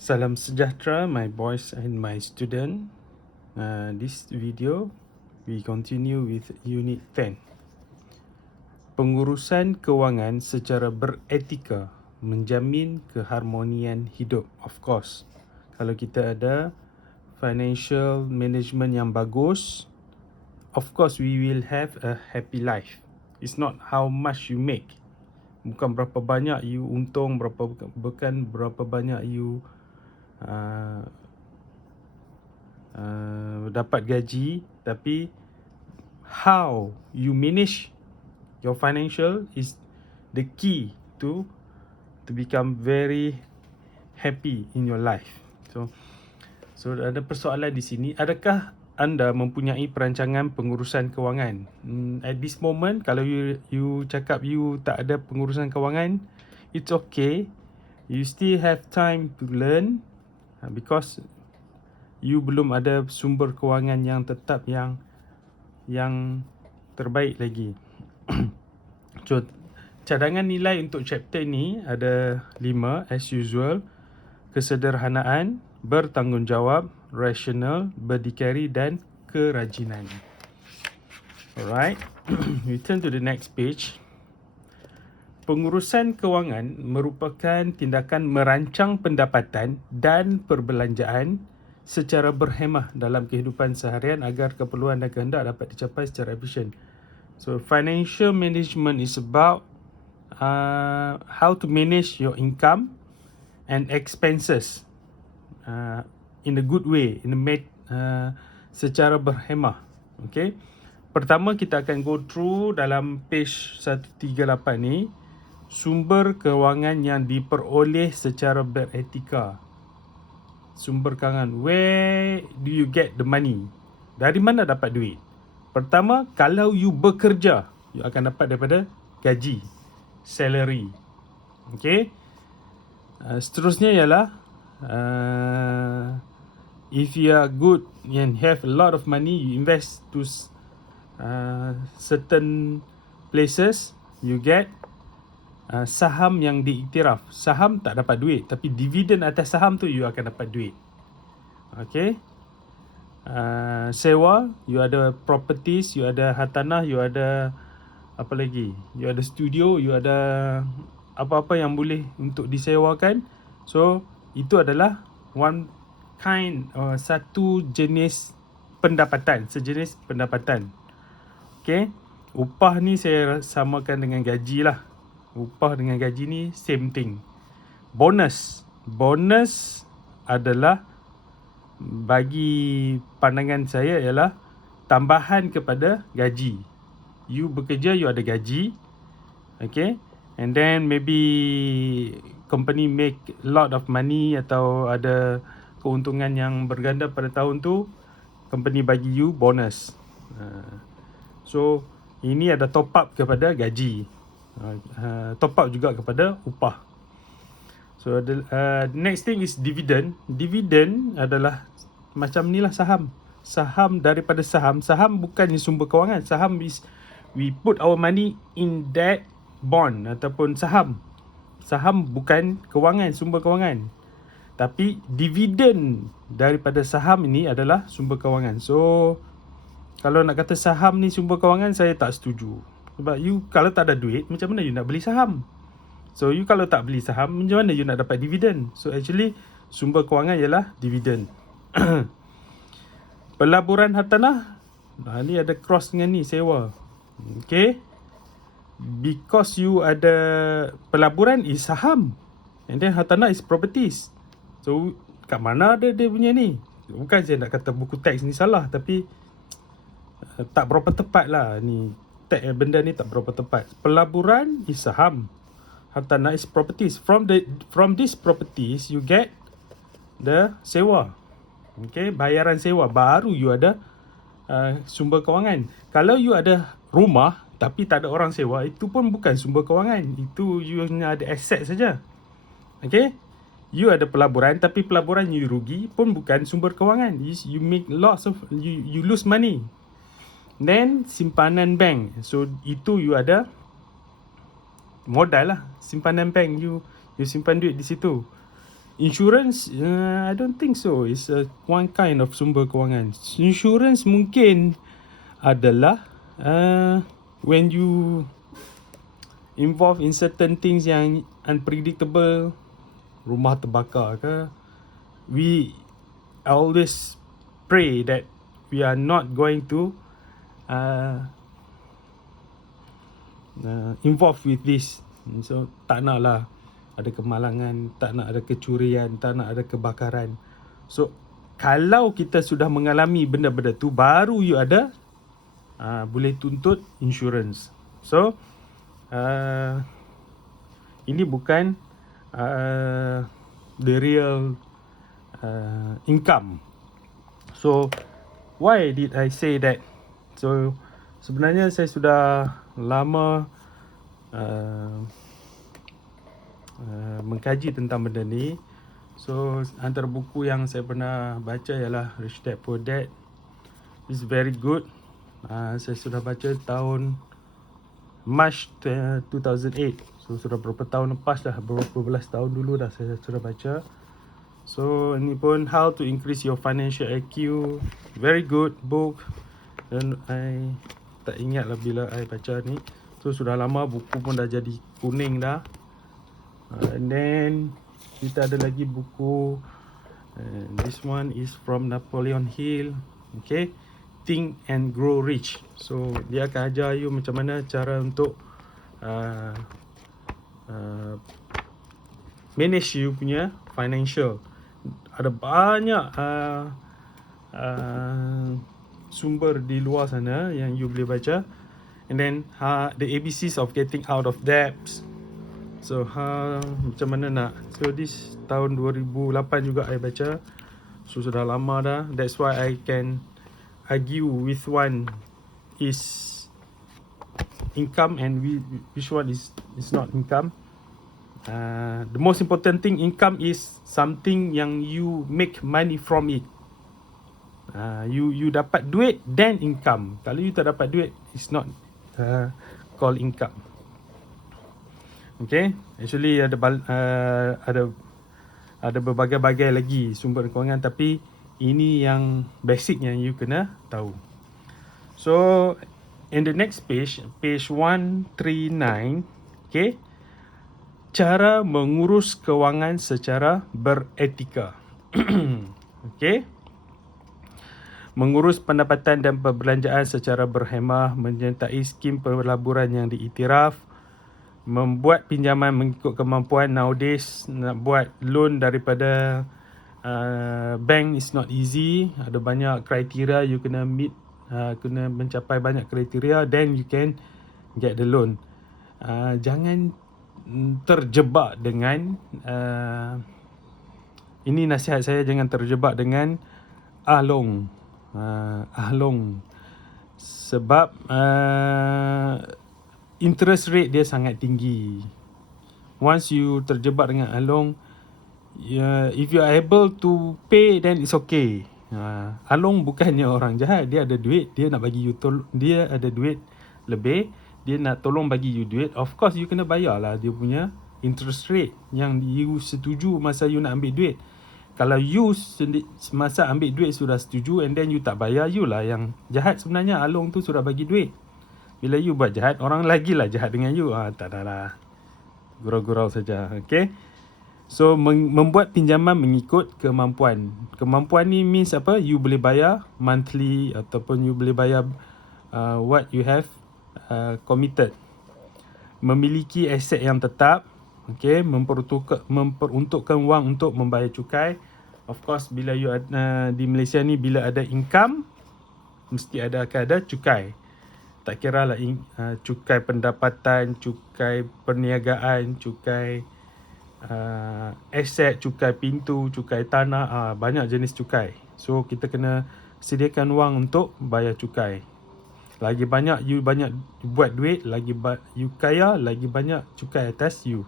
Salam sejahtera, my boys and my student. This video, we continue with Unit 10. Pengurusan kewangan secara beretika menjamin keharmonian hidup. Of course, kalau kita ada financial management yang bagus, of course we will have a happy life. It's not how much you make. Bukan berapa banyak you untung, bukan berapa banyak you dapat gaji, tapi how you manage your financial is the key to become very happy in your life. So ada persoalan di sini, adakah anda mempunyai perancangan pengurusan kewangan? At this moment, kalau you cakap you tak ada pengurusan kewangan, it's okay. You still have time to learn, because you belum ada sumber kewangan yang tetap yang terbaik lagi. So, cadangan nilai untuk chapter ni ada 5 as usual: kesederhanaan, bertanggungjawab, rasional, berdikari dan kerajinan. Alright, we turn to the next page. Pengurusan kewangan merupakan tindakan merancang pendapatan dan perbelanjaan secara berhemah dalam kehidupan seharian agar keperluan dan kehendak dapat dicapai secara efisien. So financial management is about how to manage your income and expenses in a good way, secara berhemah. Okay. Pertama kita akan go through dalam page 138 ni, sumber kewangan yang diperoleh secara beretika. Sumber kewangan, where do you get the money? Dari mana dapat duit? Pertama, kalau you bekerja, you akan dapat daripada gaji, salary. Okay. Seterusnya ialah if you are good and have a lot of money, you invest to certain places, you get saham yang diiktiraf. Saham tak dapat duit, tapi dividen atas saham tu you akan dapat duit. Okay. Sewa, you ada properties, you ada hartanah, you ada apa lagi, you ada studio, you ada apa-apa yang boleh untuk disewakan. So itu adalah one kind, satu jenis pendapatan, sejenis pendapatan. Okay. Upah ni saya samakan dengan gaji lah. Upah dengan gaji ni same thing. Bonus adalah, bagi pandangan saya, ialah tambahan kepada gaji. You bekerja, you ada gaji. Okay. And then maybe company make a lot of money atau ada keuntungan yang berganda pada tahun tu, company bagi you bonus. So ini ada top up kepada gaji, top up juga kepada upah. So next thing is dividend. Dividend adalah macam ni lah saham. Saham, daripada saham bukannya sumber kewangan. Saham is we put our money in that bond ataupun saham. Saham bukan kewangan, sumber kewangan. Tapi dividen daripada saham ini adalah sumber kewangan. So kalau nak kata saham ni sumber kewangan, saya tak setuju. Sebab you kalau tak ada duit, macam mana you nak beli saham? So you kalau tak beli saham, macam mana you nak dapat dividen? So actually sumber kewangan ialah dividen. Pelaburan hartanah, ni ada cross dengan ni, sewa. Okay. Because you ada pelaburan is saham, and then hartanah is properties. So kat mana ada dia punya ni? Bukan saya nak kata buku teks ni salah, tapi tak berapa tepat lah ni. Benda ni tak berapa tepat. Pelaburan is saham, hartanah is properties. From these properties you get the sewa. Okay, bayaran sewa, baru you ada sumber kewangan. Kalau you ada rumah tapi tak ada orang sewa, itu pun bukan sumber kewangan. Itu you hanya ada aset saja. Okay. You ada pelaburan, tapi pelaburan you rugi, pun bukan sumber kewangan. You make lots of, you lose money. Then simpanan bank. So itu you ada modal lah. Simpanan bank, you simpan duit di situ. Insurance, I don't think so. It's one kind of sumber kewangan. Insurance mungkin adalah when you involve in certain things yang unpredictable, rumah terbakar ke, we always pray that we are not going to involved with this. So tak nak lah ada kemalangan, tak nak ada kecurian, tak nak ada kebakaran. So kalau kita sudah mengalami benda-benda tu, baru you ada boleh tuntut insurance. So ini bukan the real income. So why did I say that? So sebenarnya saya sudah lama mengkaji tentang benda ni. So antara buku yang saya pernah baca ialah Rich Dad Poor Dad. It's very good. Saya sudah baca tahun March 2008. So sudah berapa tahun lepas dah, berapa belas tahun dulu dah saya sudah baca. So ini pun How to Increase Your Financial IQ. Very good book. Dan I tak ingat lah bila I baca ni. So sudah lama, buku pun dah jadi kuning dah. And then kita ada lagi buku, this one is from Napoleon Hill. Okay, Think and Grow Rich. So dia akan ajar you macam mana cara untuk manage you punya financial. Ada banyak sumber di luar sana yang you boleh baca. And then the ABCs of getting out of debts. So macam mana nak. So this tahun 2008 juga I baca. So sudah lama dah. That's why I can argue which one is income and which one is not income. The most important thing, income is something yang you make money from it. You dapat duit, then income. Kalau you tak dapat duit, it's not called income. Okay, actually ada berbagai-bagai lagi sumber kewangan, tapi ini yang basic yang you kena tahu. So in the next page 139, okay, cara mengurus kewangan secara beretika. Okay, mengurus pendapatan dan perbelanjaan secara berhemah, menyertai skim pelaburan yang diiktiraf, membuat pinjaman mengikut kemampuan. Nowadays nak buat loan daripada bank is not easy. Ada banyak kriteria you kena meet, kena mencapai banyak kriteria, then you can get the loan. Jangan terjebak dengan ini nasihat saya, jangan terjebak dengan ahlong. Sebab interest rate dia sangat tinggi. Once you terjebak dengan along, if you are able to pay, then it's okay. Along bukannya orang jahat. Dia ada duit, dia nak bagi you dia ada duit lebih, dia nak tolong bagi you duit. Of course you kena bayar lah dia punya interest rate yang you setuju masa you nak ambil duit. Kalau you masa ambil duit sudah setuju and then you tak bayar, you lah yang jahat sebenarnya. Along tu sudah bagi duit. Bila you buat jahat, orang lagi lah jahat dengan you. Tak ada lah, gurau-gurau saja. Okay, so membuat pinjaman mengikut kemampuan. Kemampuan ni means apa? You boleh bayar monthly ataupun you boleh bayar what you have committed. Memiliki aset yang tetap. Okay, memperuntukkan wang untuk membayar cukai. Of course, bila you di Malaysia ni, bila ada income, mesti akan ada cukai. Tak kira lah cukai pendapatan, cukai perniagaan, cukai aset, cukai pintu, cukai tanah, banyak jenis cukai. So kita kena sediakan wang untuk bayar cukai. Lagi banyak you buat duit, lagi you kaya, lagi banyak cukai atas you.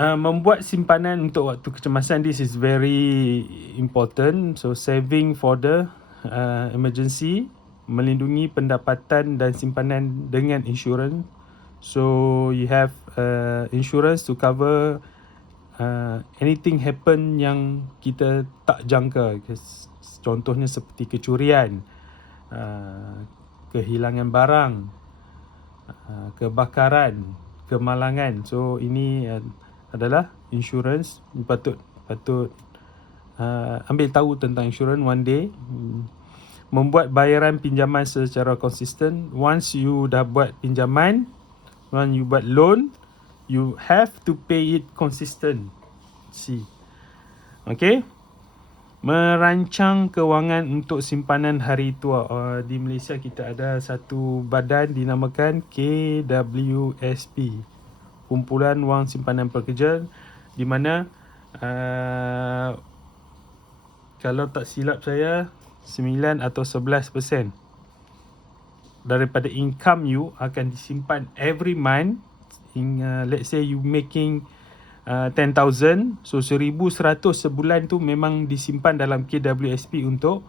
Membuat simpanan untuk waktu kecemasan, this is very important. So saving for the emergency, melindungi pendapatan dan simpanan dengan insurans. So you have insurance to cover anything happen yang kita tak jangka. Contohnya seperti kecurian, kehilangan barang, kebakaran, kemalangan. So ini adalah insurance. Patut ambil tahu tentang insurance one day. Membuat bayaran pinjaman secara konsisten. Once you dah buat pinjaman, once you buat loan, you have to pay it consistent. Okay. Merancang kewangan untuk simpanan hari tua. Di Malaysia kita ada satu badan dinamakan KWSP, Kumpulan Wang Simpanan Pekerja, di mana kalau tak silap saya 9 atau 11% daripada income you akan disimpan every month. Let's say you making 10,000, so 1,100 sebulan tu memang disimpan dalam KWSP untuk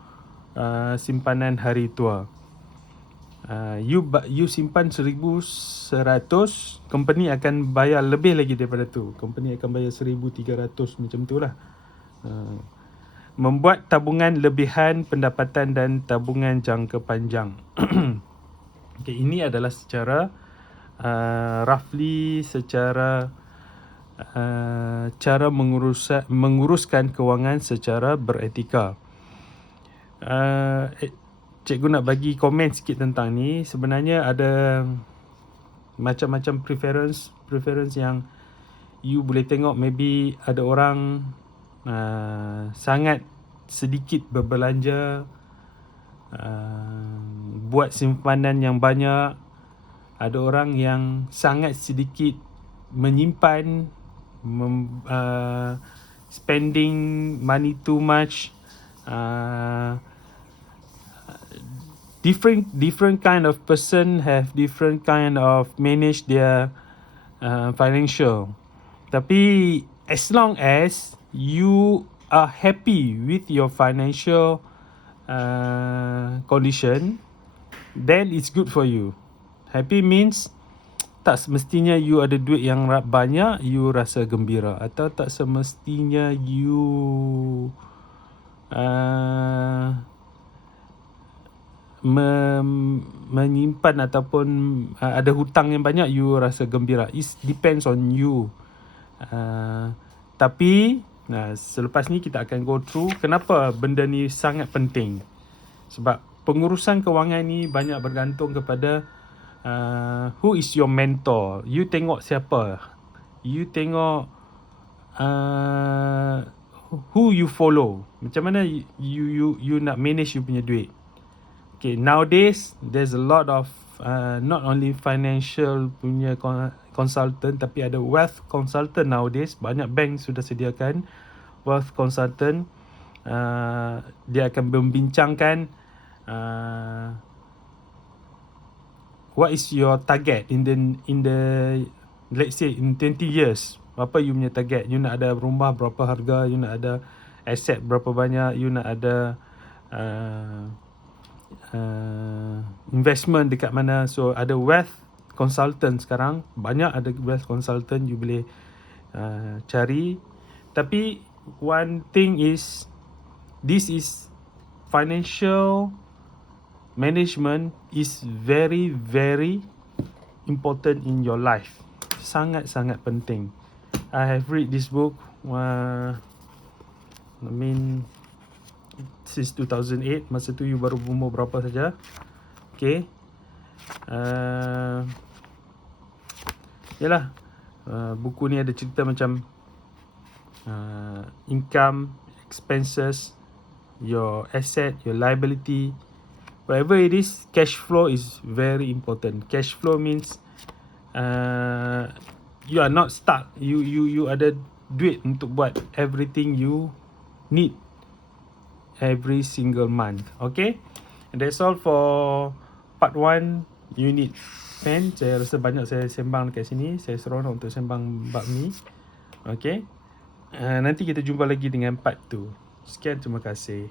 simpanan hari tua. You simpan 1,100, company akan bayar lebih lagi daripada tu. Company akan bayar 1,300 macam tu lah. Membuat tabungan lebihan pendapatan dan tabungan jangka panjang. Okay, ini adalah secara roughly secara cara menguruskan kewangan secara beretika. Cikgu nak bagi komen sikit tentang ni. Sebenarnya ada macam-macam preference yang you boleh tengok. Maybe ada orang sangat sedikit berbelanja, buat simpanan yang banyak. Ada orang yang sangat sedikit menyimpan, spending money too much. Different kind of person have different kind of manage their financial. Tapi as long as you are happy with your financial condition, then it's good for you. Happy means tak semestinya you ada duit yang banyak you rasa gembira, atau tak semestinya you menyimpan ataupun ada hutang yang banyak you rasa gembira. It depends on you. Tapi selepas ni kita akan go through kenapa benda ni sangat penting. Sebab pengurusan kewangan ni banyak bergantung kepada who is your mentor. You tengok siapa, you tengok who you follow. Macam mana you nak manage you punya duit. Okay, nowadays there's a lot of not only financial punya consultant, tapi ada wealth consultant nowadays. Banyak bank sudah sediakan wealth consultant. Dia akan membincangkan what is your target in the let's say in 20 years. Apa you punya target? You nak ada rumah berapa harga, you nak ada aset berapa banyak, you nak ada investment dekat mana. So ada wealth consultant sekarang, banyak ada wealth consultant you boleh cari. Tapi one thing is, this is financial management is very very important in your life. Sangat-sangat penting. I have read this book since 2008. Masa tu you baru umur berapa saja. Okay. Yalah, buku ni ada cerita macam income, expenses, your asset, your liability, whatever it is. Cash flow is very important. Cash flow means you are not stuck. You ada duit untuk buat everything you need every single month. Okay, and that's all for part 1 unit 10. Saya rasa banyak saya sembang dekat sini. Saya seronok untuk sembang bab ni. Okay, nanti kita jumpa lagi dengan part 2. Sekian, terima kasih.